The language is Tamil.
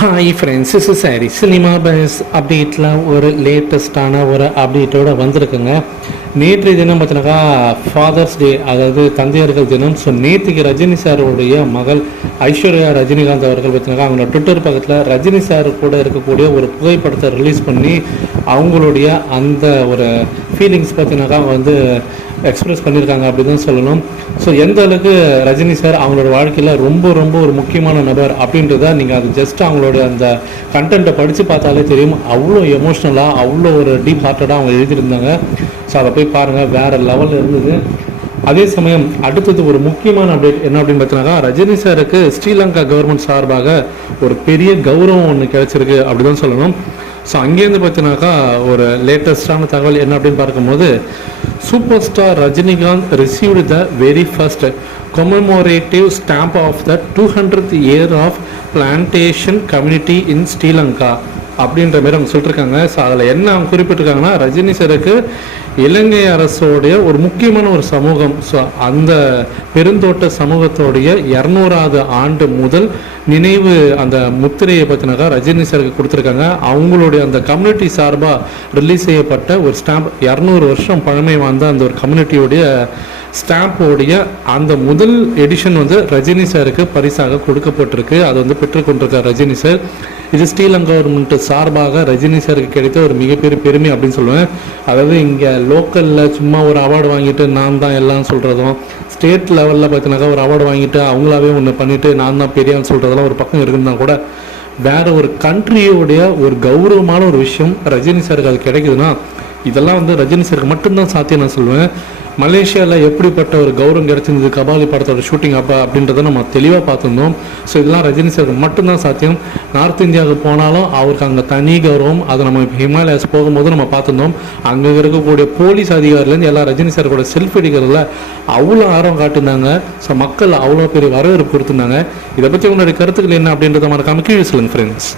Hi friends is sorry cinema buzz அப்டேட்டில் ஒரு லேட்டஸ்ட்டான ஒரு அப்டேட்டோட வந்திருக்குங்க. நேற்றைய தினம் பார்த்தினாக்கா ஃபாதர்ஸ் டே அதாவது தந்தையர்கள் தினம். ஸோ நேற்றுக்கு ரஜினி சாருடைய மகள் ஐஸ்வர்யா ரஜினிகாந்த் அவர்கள் பார்த்தீங்கன்னா அவங்களோட ட்விட்டர் பக்கத்தில் ரஜினி சார் கூட இருக்கக்கூடிய ஒரு புகைப்படத்தை ரிலீஸ் பண்ணி அவங்களுடைய அந்த ஒரு ஃபீலிங்ஸ் பார்த்தீங்கன்னாக்கா வந்து எக்ஸ்பிரஸ் பண்ணியிருக்காங்க அப்படி தான் சொல்லணும். ஸோ எந்த அளவுக்கு ரஜினி சார் அவங்களோட வாழ்க்கையில் ரொம்ப ரொம்ப ஒரு முக்கியமான நபர் அப்படின்றத நீங்கள் அது ஜஸ்ட் அவங்களோட அந்த கண்டென்ட்டை படித்து பார்த்தாலே தெரியும். அவ்வளோ எமோஷ்னலாக அவ்வளோ ஒரு டீப் ஹார்ட்டடாக அவங்க எழுதியிருந்தாங்க. ஸோ அதை போய் பாருங்கள் வேறு லெவலில் இருந்தது. அதே சமயம் அடுத்தது ஒரு முக்கியமான அப்டேட் என்ன அப்படின்னு பார்த்தீங்கன்னா ரஜினி சாருக்கு ஸ்ரீலங்கா கவர்மெண்ட் சார்பாக ஒரு பெரிய கௌரவம் ஒன்று கிடைச்சிருக்கு அப்படி தான் சொல்லணும். ஸோ அங்கேருந்து பார்த்தீங்கன்னாக்கா ஒரு லேட்டஸ்டான தகவல் என்ன அப்படின்னு பார்க்கும்போது super star Rajinikanth received the very first commemorative stamp of the two hundred year of plantation community in Sri Lanka அப்படின்ற மாதிரி அவங்க சொல்லியிருக்காங்க ஸோ அதில் என்ன அவங்க குறிப்பிட்டிருக்காங்கன்னா ரஜினி சருக்கு இலங்கை அரசோடைய ஒரு முக்கியமான ஒரு சமூகம். ஸோ அந்த பெருந்தோட்ட சமூகத்தோடைய இரநூறாவது ஆண்டு முதல் நினைவு அந்த முத்திரையை பற்றினாக்கா ரஜினி சருக்கு கொடுத்துருக்காங்க. அவங்களுடைய அந்த கம்யூனிட்டி சார்பாக ரிலீஸ் செய்யப்பட்ட ஒரு ஸ்டாம்ப் இரநூறு வருஷம் பழமை வாழ்ந்த அந்த ஒரு கம்யூனிட்டியோடைய ஸ்டாம்போடைய அந்த முதல் எடிஷன் வந்து ரஜினி சாருக்கு பரிசாக கொடுக்கப்பட்டிருக்கு. அது வந்து பெற்றுக்கொண்டிருக்கார் ரஜினி சார். இது ஸ்ரீலங்கா கவர்மெண்ட் சார்பாக ரஜினி சாருக்கு கிடைத்த ஒரு மிகப்பெரிய பெருமை அப்படின்னு சொல்லுவேன். அதாவது இங்கே லோக்கலில் சும்மா ஒரு அவார்டு வாங்கிட்டு நான் தான் எல்லாம் சொல்கிறதும் ஸ்டேட் லெவலில் பார்த்தீங்கன்னாக்கா ஒரு அவார்டு வாங்கிட்டு அவங்களாவே ஒன்று பண்ணிவிட்டு நான் தான் பெரியான்னு சொல்கிறதெல்லாம் ஒரு பக்கம் இருக்குன்னா கூட வேற ஒரு கண்ட்ரியோடைய ஒரு கௌரவமான ஒரு விஷயம் ரஜினி சாருக்கு அது கிடைக்குதுன்னா இதெல்லாம் வந்து ரஜினி சாருக்கு மட்டும்தான் சாத்தியம் நான் சொல்லுவேன். மலேசியாவில் எப்படிப்பட்ட ஒரு கௌரவம் கிடைச்சிருந்தது? கபாலி படத்தோட ஷூட்டிங் அப்போ அப்படின்றத நம்ம தெளிவாக பார்த்துருந்தோம். ஸோ இதெல்லாம் ரஜினி சார் மட்டும்தான் சாத்தியம். நார்த் இந்தியாவுக்கு போனாலும் அவருக்கு அங்கே தனி கௌரவம். அதை நம்ம இப்போ ஹிமாலயாஸ் போகும்போது நம்ம பார்த்துருந்தோம். அங்கே இருக்கக்கூடிய போலீஸ் அதிகாரிலேருந்து எல்லா ரஜினி சார் கூட செல்ஃபி எடுக்கிறதுல அவ்வளோ ஆர்வம் காட்டியிருந்தாங்க. ஸோ மக்கள் அவ்வளோ பெரிய வரவேற்பு கொடுத்துருந்தாங்க. இதை பற்றி உங்களுடைய கருத்துக்கள் என்ன அப்படின்றத மறக்காமல் கீழே சொல்லுங்கள் ஃப்ரெண்ட்ஸ்